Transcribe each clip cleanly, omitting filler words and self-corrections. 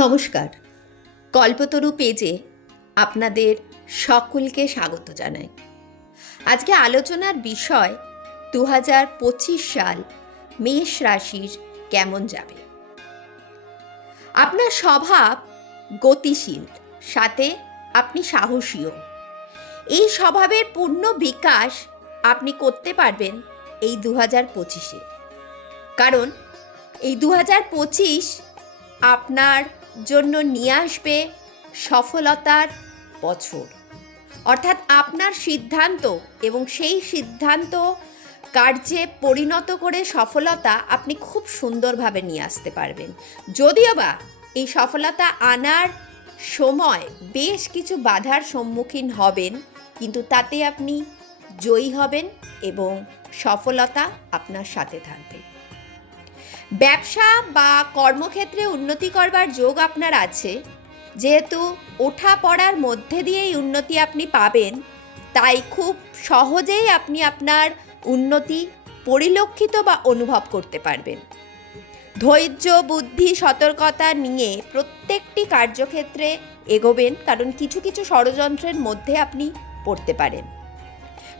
নমস্কার, কল্পতরু পেজে আপনাদের সকলকে স্বাগত জানাই। আজকে আলোচনার বিষয় 2025 সাল মেষ রাশির কেমন যাবে। আপনার স্বভাব গতিশীল, সাথে আপনি সাহসীও। এই স্বভাবের পূর্ণ বিকাশ আপনি করতে পারবেন এই 2025-এ, কারণ এই 2025 আপনার জন্য নিয়ে আসবে সফলতার বছর। অর্থাৎ আপনার সিদ্ধান্ত এবং সেই সিদ্ধান্ত কার্যে পরিণত করে সফলতা আপনি খুব সুন্দরভাবে নিয়ে আসতে পারবেন। যদিও বা এই সফলতা আনার সময় বেশ কিছু বাধার সম্মুখীন হবেন, কিন্তু তাতে আপনি জয়ী হবেন এবং সফলতা আপনার সাথে থাকবে। ব্যবসা বা কর্মক্ষেত্রে উন্নতি করবার যোগ আপনার আছে। যেহেতু ওঠা পড়ার মধ্যে দিয়েই উন্নতি আপনি পাবেন, তাই খুব সহজেই আপনি আপনার উন্নতি পরিলক্ষিত বা অনুভব করতে পারবেন। ধৈর্য, বুদ্ধি, সতর্কতা নিয়ে প্রত্যেকটি কার্যক্ষেত্রে এগোবেন, কারণ কিছু কিছু ষড়যন্ত্রের মধ্যে আপনি পড়তে পারেন।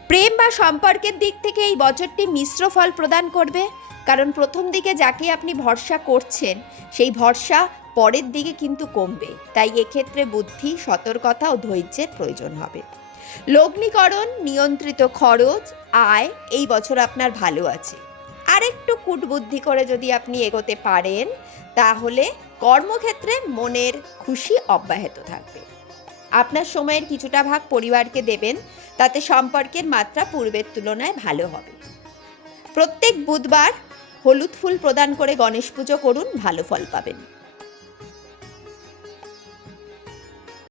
প্রেম বা সম্পর্কের দিক থেকে এই বছরটি মিশ্র ফল প্রদান করবে, কারণ প্রথম দিকে যাকে আপনি ভরসা করছেন সেই ভরসা পরের দিকে কিন্তু কমবে। তাই এক্ষেত্রে বুদ্ধি, সতর্কতা ও ধৈর্যের প্রয়োজন হবে। লগ্নীকরণ, নিয়ন্ত্রিত খরচ, আয় এই বছর আপনার ভালো আছে। আরেকটু কূটবুদ্ধি করে যদি আপনি এগোতে পারেন, তাহলে কর্মক্ষেত্রে মনের খুশি অব্যাহত থাকবে। আপনার সময়ের কিছুটা ভাগ পরিবারকে দেবেন, তাতে সম্পর্কের মাত্রা পূর্বের তুলনায় ভালো হবে। প্রত্যেক বুধবার হলুদ ফুল প্রদান করে গণেশ পুজো করুন, ভালো ফল পাবেন।